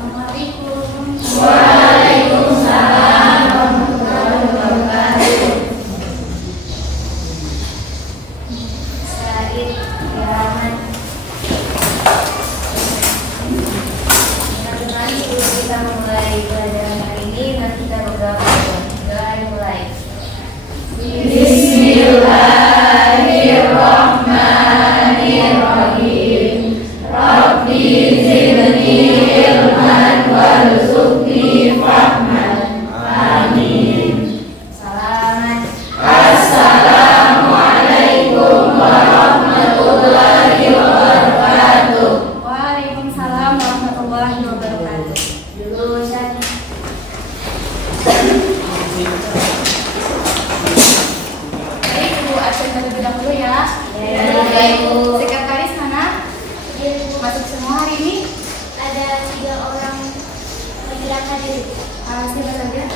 Assalamualaikum. Waalaikumsalam warahmatullahi wabarakatuh. Said Rahman. Kembali kita mulai pelajaran hari ini. Mari kita berdoa. Doa mulai. Bismillahirrahmanirrahim. Rabbi zidni ilman warzuqni fahman. Amin. Salaman. Assalamualaikum warahmatullahi wabarakatuh. Waalaikumsalam warahmatullahi wabarakatuh. Jurusan. Baik, Ibu absen terlebih dahulu ya. Ya, Ibu. Sekretaris mana? Masuk semua hari ini? Ada 3 orang yang hadir. Siapa saja?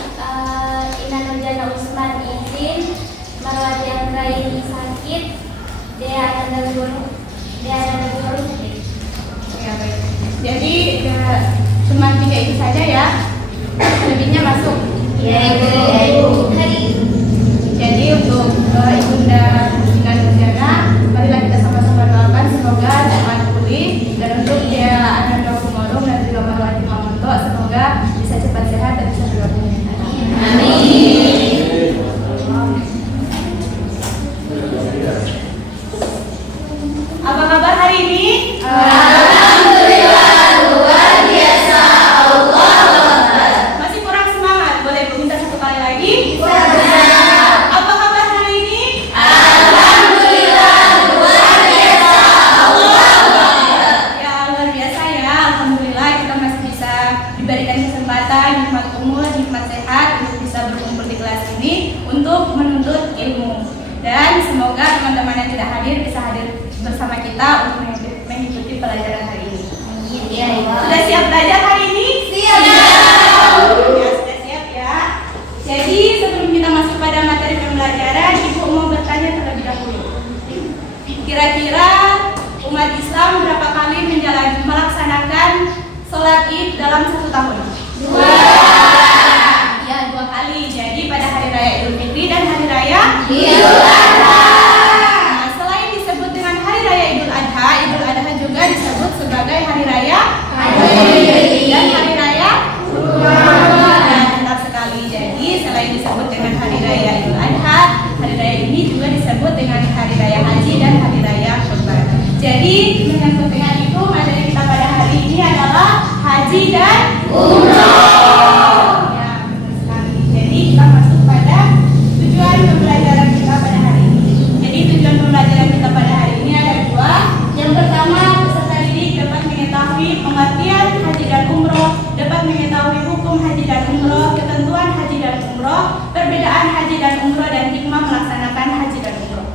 Ina Nurjana Usman izin, Marwati Anggraini sakit, Dea Ananda Guru sakit. Ya, baik. Jadi cuma 3 itu saja ya. Lebihnya masuk. Ya, Ibu. Jadi untuk Ibunda Ina Nurjana, marilah kita sama-sama doakan semoga cepat pulih, dan untuk dia Ananda Guru dan juga Marwati Mamonto semoga bisa cepat sehat dan bisa bergabung. Amin. Apa kabar hari ini? Alhamdulillah luar biasa. Allah Akbar. Masih kurang semangat? Boleh minta 1 kali lagi? Apa kabar hari ini? Alhamdulillah luar biasa. Allah Akbar. Ya, luar biasa ya. Alhamdulillah kita masih bisa diberikan kesempatan, nikmat umur, nikmat sehat untuk bisa berkumpul di kelas ini untuk menuntut ilmu. Dan semoga teman-teman yang tidak hadir bisa hadir bersama kita untuk mengikuti pelajaran hari ini. Ya, Ibu. Sudah siap belajar hari ini? Siap. Ya, sudah siap ya. Jadi sebelum kita masuk pada materi pembelajaran, Ibu mau bertanya terlebih dahulu. Kira-kira umat Islam berapa kali melaksanakan sholat Id dalam 1 tahun? 2. Ya, 2 kali. Jadi pada hari raya Idul Fitri dan hari raya Idul Adha. Nah, selain disebut dengan hari raya Idul Adha, Idul Adha juga disebut sebagai hari raya dan hari raya Kurban. Mantap sekali. Jadi selain disebut dengan hari raya Idul Adha, hari raya ini juga disebut dengan hari raya Haji dan hari raya Kurban. Jadi menyangkut dengan itu, materi kita pada hari ini adalah Haji dan Umroh. Ya, benar sekali. Jadi kita masuk pada tujuan pembelajaran kita pada hari ini. Jadi tujuan pembelajaran kita pada hari ini ada 2. Yang pertama, peserta didik dapat mengetahui pengertian haji dan umroh, dapat mengetahui hukum haji dan umroh, ketentuan haji dan umroh, perbedaan haji dan umroh, dan hikmah melaksanakan haji dan umroh.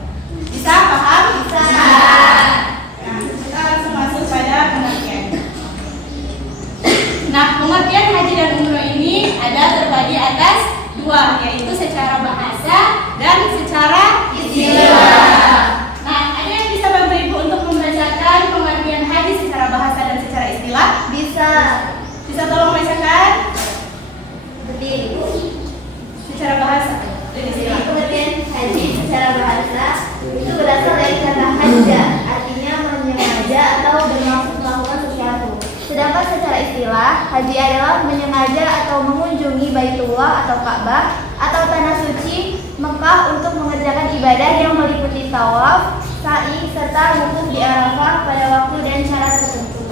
Bisa paham? Bisa. Nah, kita langsung masuk pada pengertian. Nah, pengertian haji dan umroh ini ada terbagi atas 2, yaitu secara bahasa dan secara istilah. Nah, ada yang bisa bantu Ibu untuk membacakan pengertian haji secara bahasa dan secara istilah? Bisa. Bisa tolong bacakan Berdiri. secara bahasa dan Jadi istilah. pengertian haji secara bahasa itu berasal dari kata hajja, artinya menyengaja atau bermaksud melakukan sesuatu. Sedangkan secara istilah, haji adalah menyengaja atau mengunjungi Baitullah atau Ka'bah atau tanah suci Mekah untuk mengerjakan ibadah yang meliputi tawaf, sa'i, serta wukuf di Arafah pada waktu dan syarat tertentu.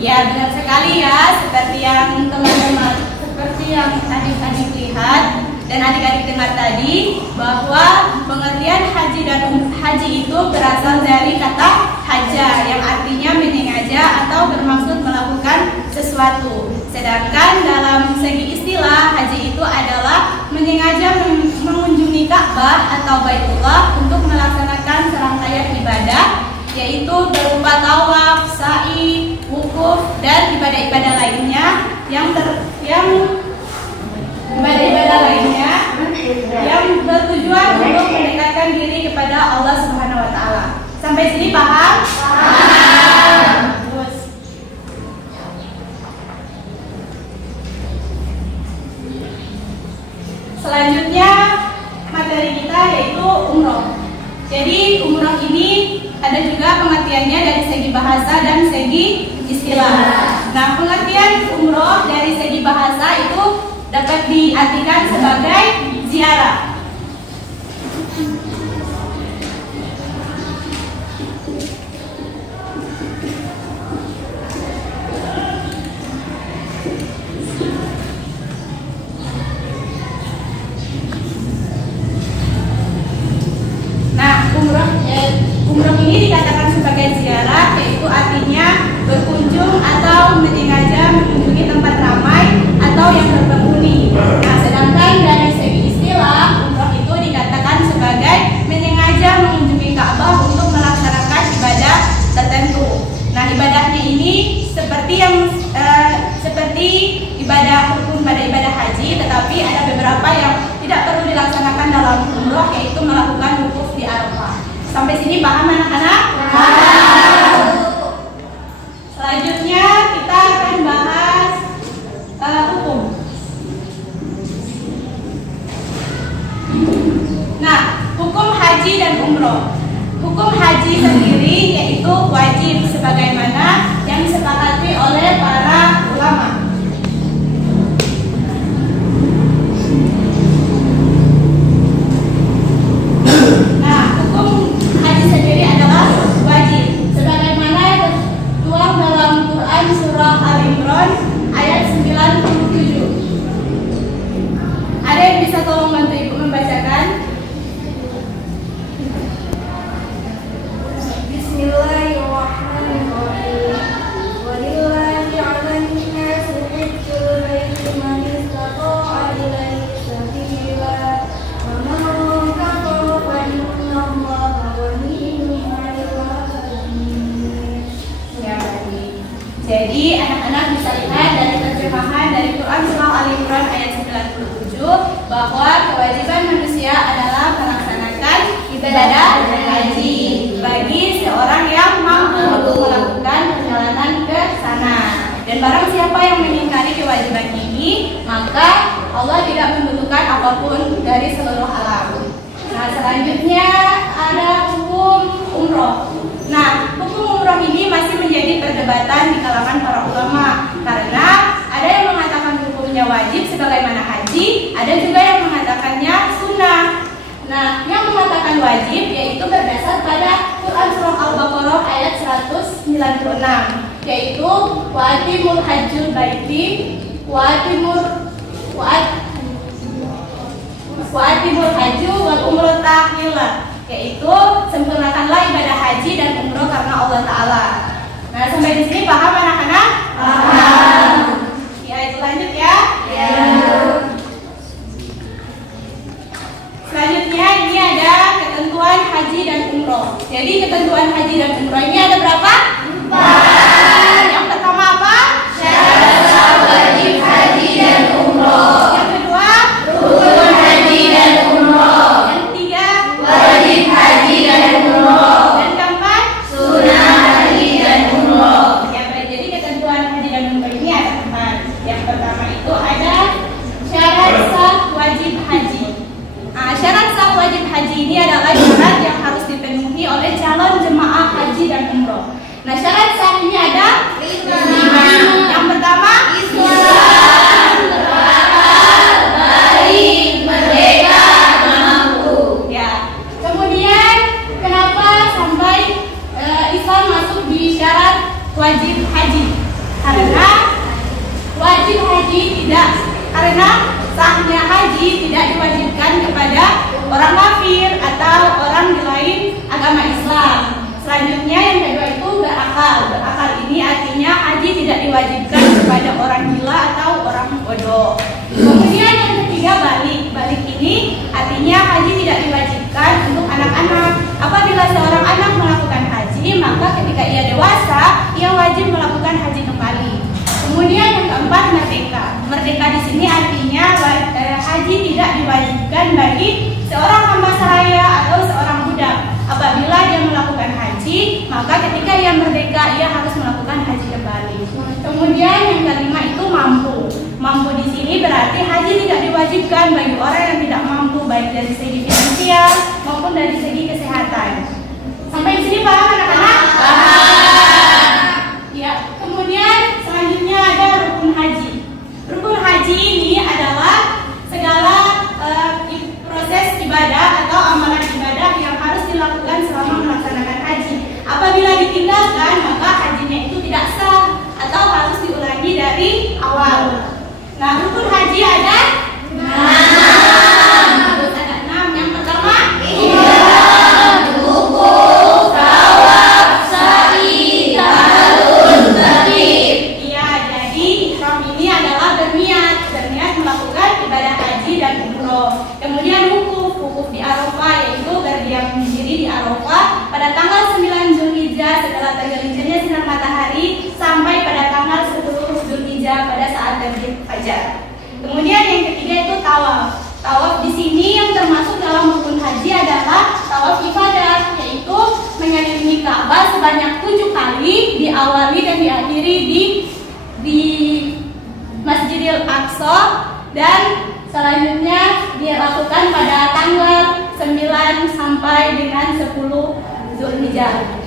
Ya, benar sekali ya, seperti yang teman-teman, seperti yang adik-adik lihat dan adik-adik dengar tadi, bahwa pengertian haji dan haji itu berasal dari kata haja yang artinya menyengaja atau bermaksud melakukan sesuatu. Sedangkan dalam segi istilah, haji itu adalah menyengaja mengunjungi Ka'bah atau Baitullah untuk melaksanakan serangkaian ibadah, yaitu berupa tawaf, sa'i, wukuf, dan ibadah-ibadah lainnya yang bertujuan untuk mendekatkan diri kepada Allah Subhanahu wa taala. Sampai sini paham? Paham. Terus selanjutnya materi kita yaitu umroh. Jadi umroh ini ada juga pengertiannya dari segi bahasa dan segi istilah. Nah, pengertian umroh dari segi bahasa itu dapat diartikan sebagai ziarah. Umroh ini dikatakan sebagai ziarah, yaitu artinya berkunjung atau menyengaja mengunjungi tempat ramai atau yang berpenghuni. Nah, sedangkan dari segi istilah, umroh itu dikatakan sebagai menyengaja mengunjungi Ka'bah untuk melaksanakan ibadah tertentu. Nah, ibadahnya ini seperti ibadah rukun pada ibadah haji, tetapi ada beberapa yang tidak perlu dilaksanakan dalam umroh, yaitu melakukan wukuf di Arafah. Sampai sini paham anak-anak? Paham. Selanjutnya kita akan bahas hukum. Nah, hukum haji dan umroh. Hukum haji sendiri yaitu wajib sebagaimana yang disepakati oleh para ulama. Surah Al-Imran ayat 97. Ada yang bisa tolong bantu ibu membacakan? Bismillahirrahmanirrahim. Walillahi 'alan nasi hajjul baiti man istata'a ilaihi sabila. Wa man kafara fa inna Allaha ghaniyyun 'anil 'alamin. Ya, baik. Jadi anak-anak bisa lihat dari terjemahan dari Quran Surah Al-Imran ayat 97 bahwa kewajiban manusia adalah melaksanakan ibadah haji bagi seorang yang mampu untuk melakukan perjalanan ke sana. Dan barang siapa yang mengingkari kewajiban ini, maka Allah tidak membutuhkan apapun dari seluruh alam. Nah, selanjutnya ada hukum umroh. Nah, hukum umroh ini masih menjadi perdebatan di kalangan para ulama karena ada yang mengatakan hukumnya wajib sebagaimana haji, ada juga yang mengatakannya sunnah. Nah, yang mengatakan wajib yaitu berdasar pada Quran Surah Al-Baqarah ayat 196, yaitu wa'atimul hajjul baiti wa'atimul hajju wal umrata lillah, yaitu sempurnakanlah ibadah haji dan umroh karena Allah Ta'ala. Nah, sampai di sini paham anak-anak? Paham. Ya, itu lanjut ya. Ya. Selanjutnya ini ada ketentuan haji dan umroh. Jadi ketentuan haji dan umroh ini ada berapa? 4. Yang pertama apa? Syarat wajib haji dan umroh. Yang kedua? Rukun haji dan umroh. Yang ketiga? Wajib haji dan umroh. Dan keempat? Sunnah haji dan umroh. Ya, jadi ketentuan haji dan umroh ini ada 4. Yang pertama itu ada syarat sah wajib haji. Nah, syarat sah wajib haji ini adalah syarat yang harus dipenuhi oleh calon jemaah haji dan umroh. Nah, syarat sah ini ada 5. Yang pertama, Islam, berakal, baik, merdeka, mampu. ya. Kemudian kenapa sampai Islam masuk di syarat wajib haji? Karena sahnya haji tidak diwajibkan kepada orang kafir atau orang di lain agama Islam. Selanjutnya yang kedua itu berakal. Berakal ini artinya haji tidak diwajibkan kepada orang gila atau orang bodoh. Kemudian yang ketiga balik. Balik ini artinya haji tidak diwajibkan untuk anak-anak. Apabila seorang anak melakukan haji, maka ketika ia dewasa, ia wajib melakukan haji kembali. Kemudian yang keempat merdeka. Merdeka di sini artinya haji tidak diwajibkan bagi seorang hamba sahaya atau seorang budak. Apabila dia melakukan haji, maka ketika ia merdeka, ia harus melakukan haji kembali. Kemudian yang kelima itu mampu. Mampu di sini ini berarti haji tidak diwajibkan bagi orang yang tidak mampu, baik dari segi finansial maupun dari segi kesehatan. Sampai di sini paham anak-anak? Paham. Ya, kemudian selanjutnya ada rukun haji. Rukun haji ini adalah segala proses ibadah atau amalan ibadah yang harus dilakukan selama melaksanakan haji. Apabila ditinggalkan, maka hajinya itu tidak sah atau harus diulangi dari awal. Nah, rukun haji ada 6. Harus ada 6. Yang pertama, Wukuf, tawaf, sa'i, tahallul, tarhib. iya, jadi ihram ini adalah berniat melakukan ibadah haji dan umroh. Kemudian wukuf di Arafah, yaitu berdiam diri di Arafah pada tanggal 9 Zulhijjah setelah tergelincirnya sinar matahari sampai pada tanggal 10 Zulhijjah pada saat terbit fajar. Kemudian yang ketiga itu tawaf. Tawaf di sini yang termasuk dalam rukun haji adalah tawaf ibadah, yaitu mengelilingi Ka'bah sebanyak 7 kali, diawali dan diakhiri di Masjidil Aqsa, dan selanjutnya dilakukan pada tanggal 9 sampai dengan 10 Zulhijjah.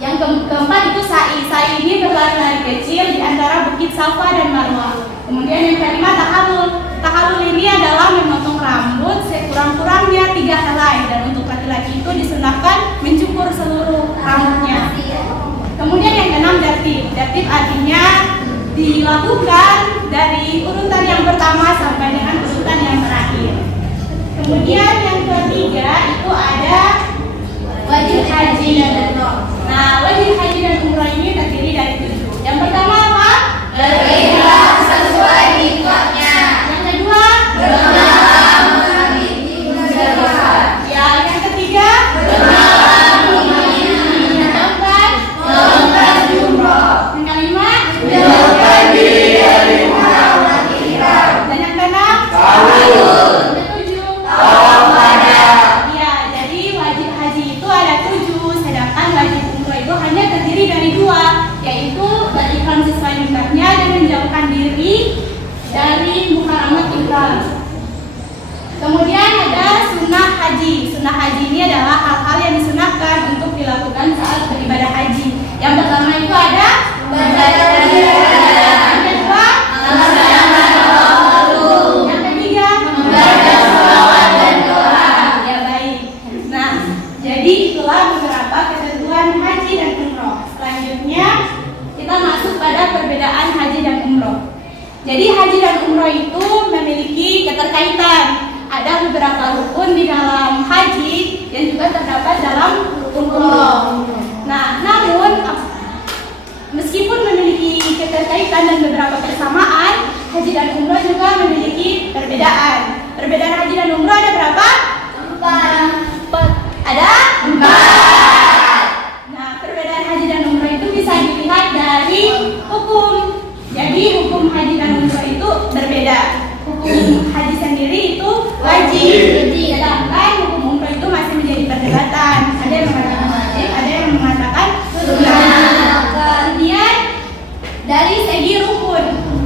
Yang keempat itu sa'i. Sa'i ini berlari-lari kecil di antara Bukit Safa dan Marwah. Kemudian yang kelima tahallul. Tahallul ini adalah memotong rambut sekurang-kurangnya 3 helai, dan untuk laki-laki itu disunahkan mencukur seluruh rambutnya. Kemudian yang keenam tertib. Tertib artinya dilakukan dari urutan yang pertama sampai dengan urutan yang terakhir. Kemudian yang ketiga itu ada wajib haji dan umroh. Nah, wajib haji dan umroh ini terdiri dari 7. Yang pertama apa? Berihram sesuai nikahnya. Yang kedua? Bermalam menghadiri zakat. Ya, yang ketiga? Bermalam menghadiri. Yang keempat? Melangkah jumroh. Yang kelima? Menjauhkan diri dari muharam dan ihram. Dan yang keenam? Tahallul. Yang ketujuh? Tawaf wada. Ya, jadi wajib haji itu ada 7, sedangkan wajib umroh itu hanya terdiri dari 2, yaitu berihram sesuai nikahnya dan menjauhkan diri dari muharamat ihram. Kemudian ada sunnah haji. Sunnah haji ini adalah hal-hal yang disunahkan untuk dilakukan saat beribadah haji. Yang pertama itu ada Berbadan. yang kedua Melaksanakan tawaf. yang ketiga Membaca sholawat dan doa. ya, baik. Nah, jadi itulah beberapa ketentuan haji dan umroh. Selanjutnya kita masuk pada perbedaan haji dan umroh. Jadi haji dan umroh itu memiliki keterkaitan. Ada beberapa rukun di dalam haji yang juga terdapat dalam rukun umroh. Nah, namun meskipun memiliki keterkaitan dan beberapa persamaan, haji dan umroh juga memiliki perbedaan. Perbedaan haji dan umroh ada berapa? 4. Ada 4. Nah, perbedaan haji dan umroh itu bisa dilihat dari hukum. Jadi hukum haji dan umroh itu berbeda. Hukum haji sendiri itu wajib, sedangkan hukum umroh itu masih menjadi perdebatan. Ada yang mengatakan wajib, ada yang mengatakan sunnah. Kemudian dari segi rukun.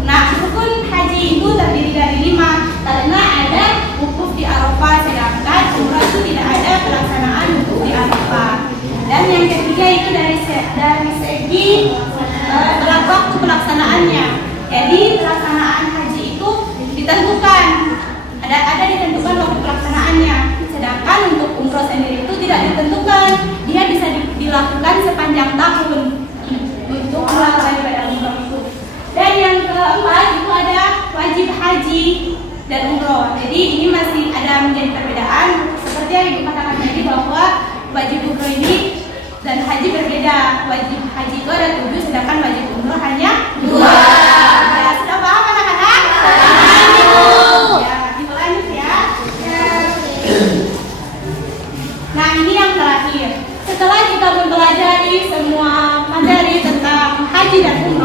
Nah, rukun haji itu terdiri dari 5, karena ada wukuf di Arafah, sedangkan umroh itu tidak ada pelaksanaan wukuf di Arafah. Dan yang ketiga itu dari segi waktu pelaksanaannya. Jadi pelaksanaan haji itu ditentukan, ada ditentukan waktu pelaksanaannya. Sedangkan untuk umroh sendiri itu tidak ditentukan, dia bisa dilakukan sepanjang tahun untuk melakukan ibadah umroh itu. Dan yang keempat itu ada wajib haji dan umroh. Jadi ini masih ada menjadi perbedaan, seperti yang ibu katakan tadi bahwa wajib umroh ini dan haji berbeda. Wajib haji itu ada 7, sedangkan wajib umroh hanya 2. Ya, sudah paham anak-anak? Ya, kita lanjut ya. Nah, ini yang terakhir. Setelah kita mempelajari semua materi tentang haji dan umroh,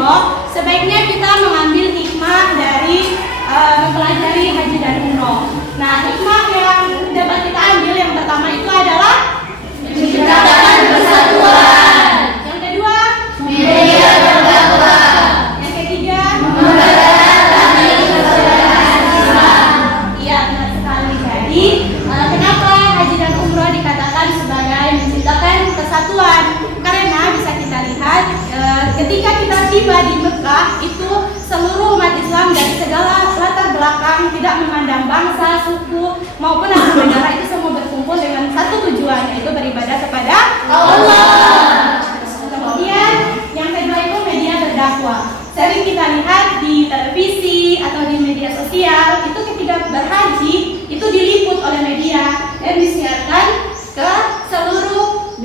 adalah itu seluruh umat Islam dari segala latar belakang, tidak memandang bangsa, suku maupun asal negara, itu semua berkumpul dengan satu tujuan, yaitu beribadah kepada Allah. Kemudian yang kedua itu media berdakwah. Sering kita lihat di televisi atau di media sosial itu ketika berhaji itu diliput oleh media dan disiarkan ke seluruh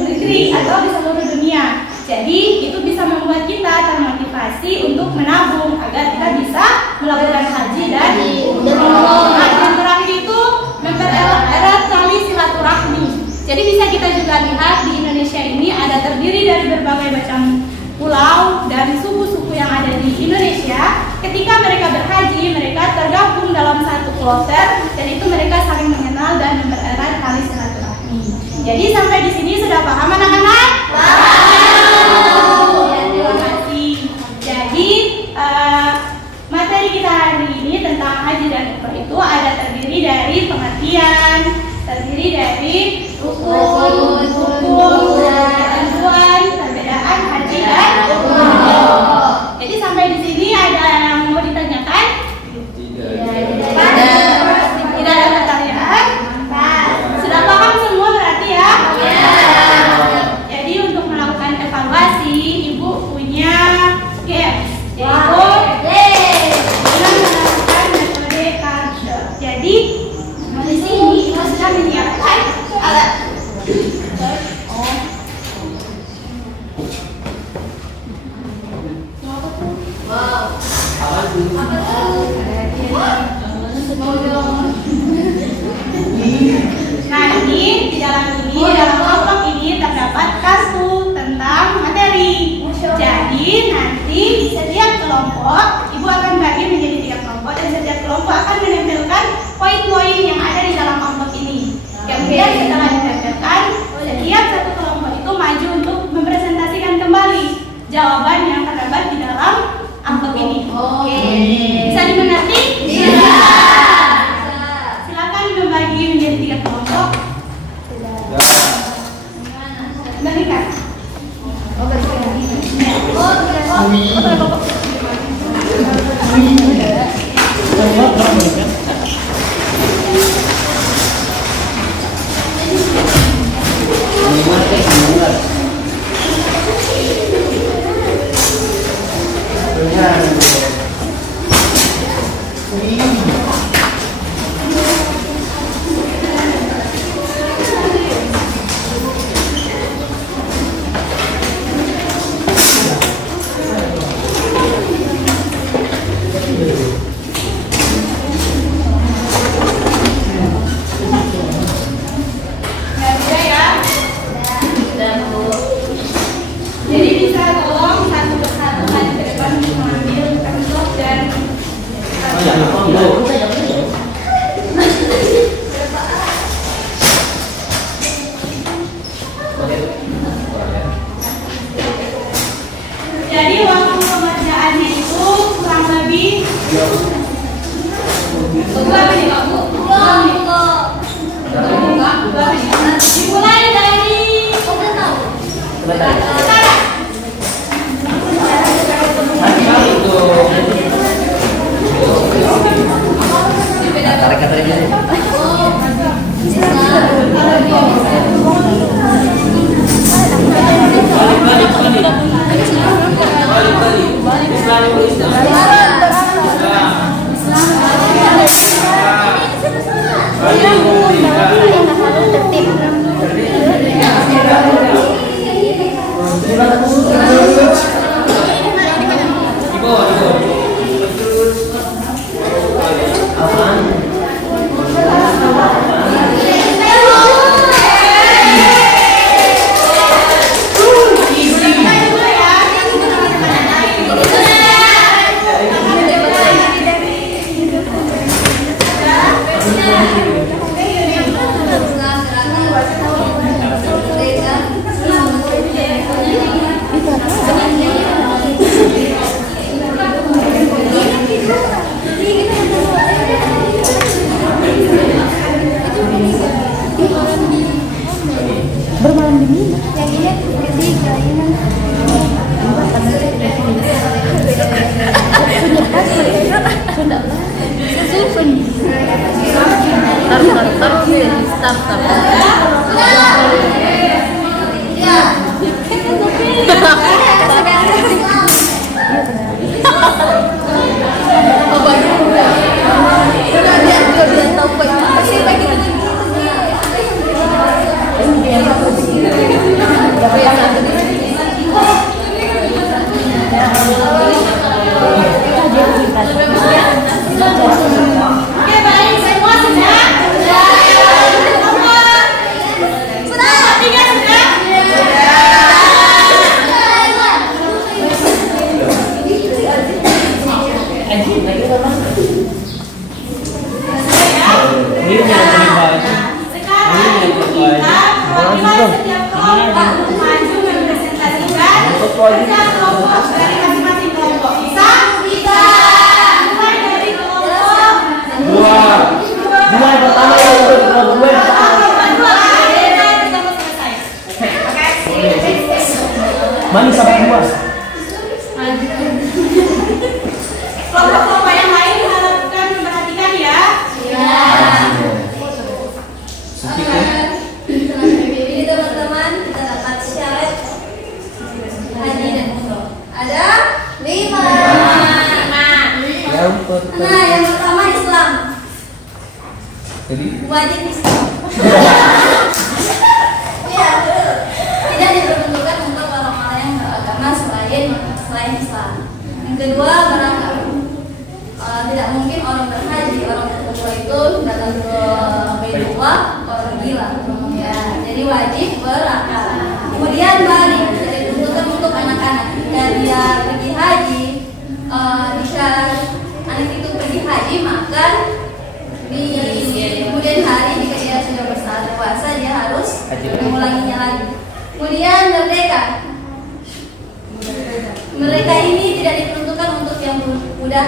negeri atau di seluruh dunia. Jadi itu bisa membuat kita termotivasi untuk menabung agar kita bisa melakukan haji dan umrah. Yang terakhir itu mempererat tali silaturahmi. Jadi bisa kita juga lihat di Indonesia ini ada terdiri dari berbagai macam pulau dan suku-suku yang ada di Indonesia. Ketika mereka berhaji, mereka tergabung dalam satu kloter dan itu mereka saling mengenal dan mempererat tali silaturahmi. Jadi sampai di sini sudah paham anak-anak? Paham. Ya, terima kasih. Jadi materi kita hari ini tentang haji dan umrah itu ada terdiri dari pengertian, terdiri dari rukun, ketentuan, perbedaan haji dan umrah. Jadi sampai di sini ada yang mau ditanyakan? Tidak ada pertanyaan? Sudah paham semua berarti ya? Jadi untuk melakukan evaluasi, Ibu punya games, yaitu dengan melakukan metode karte. Jadi di sini Ibu sudah menyiapkan alat. Nah ini di dalam kelompok ini terdapat kartu tentang materi. Jadi nanti di setiap kelompok Ibu akan bagi menjadi 3 kelompok dan setiap kelompok akan menempelkan poin-poin yang ada di dalam amplop ini. Kemudian setelah ditempelkan, setiap satu kelompok itu maju untuk mempresentasikan kembali jawaban yang terdapat di dalam amplop ini. Bisa dimengerti? Bisa. Silakan membagi menjadi 3 kelompok. Berikan. Jadi bisa tolong satu persatu maju ke depan untuk mengambil amplop dan jadi waktu pengerjaannya itu kurang lebih 2 menit. Dimulai dari Oke, baik, semua sudah? Sudah, tiga sudah? Sekarang kita perwakilan setiap kelompok untuk maju mempresentasikan kerja kelompok dari masing-masing kelompok. Bisa? Bisa. Mulai dari kelompok Dua yang pertama ya, dua yang pertama. Manis sampai dua. Kelompok-kelompok yang lain diharapkan memperhatikan ya. Jadi teman-teman kita dapat syarat haji dan umroh. Ada 5. Nah, yang pertama Islam. Jadi Wajib Islam. Iya, betul. Tidak diperuntukkan untuk orang-orang yang beragama selain Islam. Yang kedua berakal. Tidak mungkin orang berhaji, orang berumrah itu datang ke Baitullah orang gila. Ya, jadi wajib berakal. Kemudian balik, tidak diperuntukkan untuk anak-anak. Jika dia pergi haji, jika anak itu pergi haji maka di kemudian hari jika dia sudah besar dewasa dia harus mengulanginya lagi. Kemudian merdeka. Mereka ini tidak diperuntukkan untuk yang mudah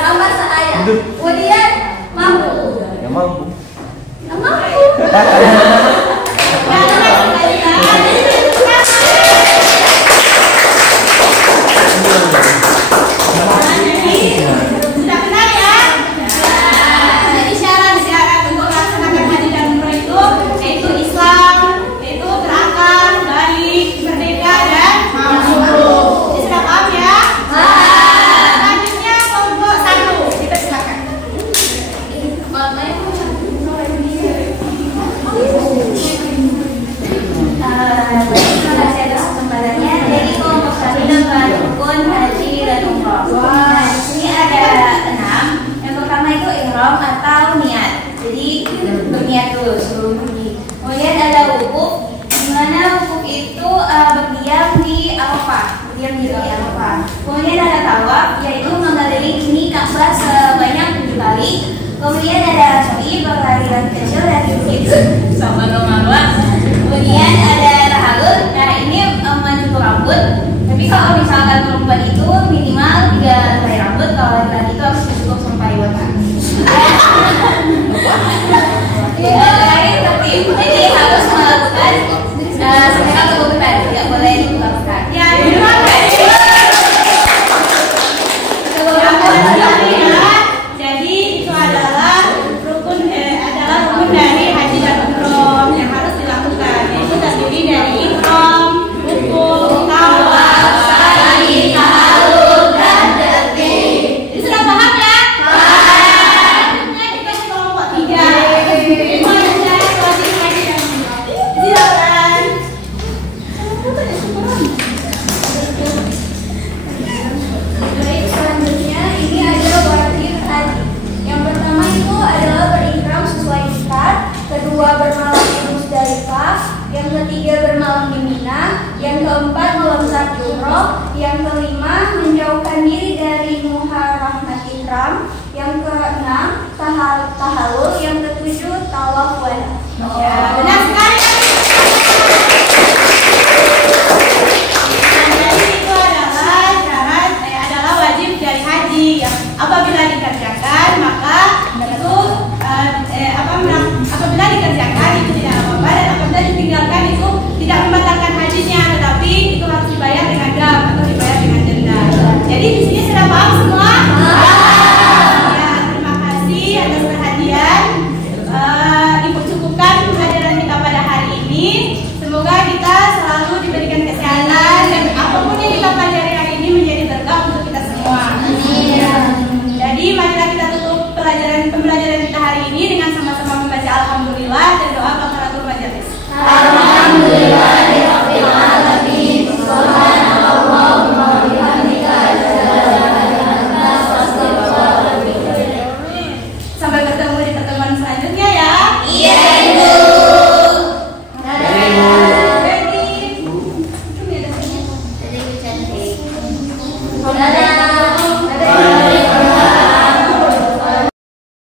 sama saya. Kemudian mampu. yang mampu. Yang mampu. Sudah benar ya? Jadi syarat untuk melaksanakan haji dan umroh itu yaitu Islam, yaitu berakal, balik, merdeka dan mampu. Jadi sudah paham ya? Selanjutnya kelompok 1, kita silakan. Terima kasih atas kesempatannya. Jadi kelompok 1 tentang rukun haji dan umroh. Nah, di sini ada 6. Yang pertama itu ihram atau niat. Jadi berniat dulu sebelum pergi. Kemudian ada wukuf, di mana wukuf itu berdiam di Arafah. Kemudian ada tawaf, yaitu mengelilingi Ka'bah sebanyak 7 kali. Kemudian ada sa'i, berlarian kecil dari bukit sama Marwah. Kemudian ada tahallul, nah ini mencukur rambut. Tapi kalau misalkan perempuan itu minimal 3 helai rambut, kalau laki-laki itu harus cukup sampai watak. Terakhir tertib, jadi harus melakukan sekarang kebutuhan, tidak boleh dilakukan. Ya, terima kasih. Jadi itu adalah rukun dari haji dan umroh yang harus dilakukan. Yaitu terdiri dari ihram, wukuf, tawaf, sa'i, tahallul dan tertib. Ini sudah paham ya? Paham. Selanjutnya kita ke kelompok 3. Semua yang syarat wajib haji dan umroh. Silakan. Baik, selanjutnya ini adalah wajib haji. Yang pertama itu adalah berihram sesuai nikah, kedua bermalam di Musdalifah, yang ketiga bermalam di Mina, yang keempat melontar umroh, yang kelima menjauhkan diri dari muharramat ihram, yang keenam tahallul, yang ketujuh tawaf wada. Ya, benar sekali. Jadi itu adalah syarat adalah wajib dari haji yang apabila dikerjakan maka itu apabila dikerjakan itu tidak apa-apa, dan apabila ditinggalkan itu tidak membatalkan hajinya, tetapi itu harus dibayar dengan dam atau dibayar dengan denda. Jadi di sini sudah paham semua? Ya, terima kasih atas perhatian. Ibu cukupkan pelajaran kita pada hari ini. Dadah.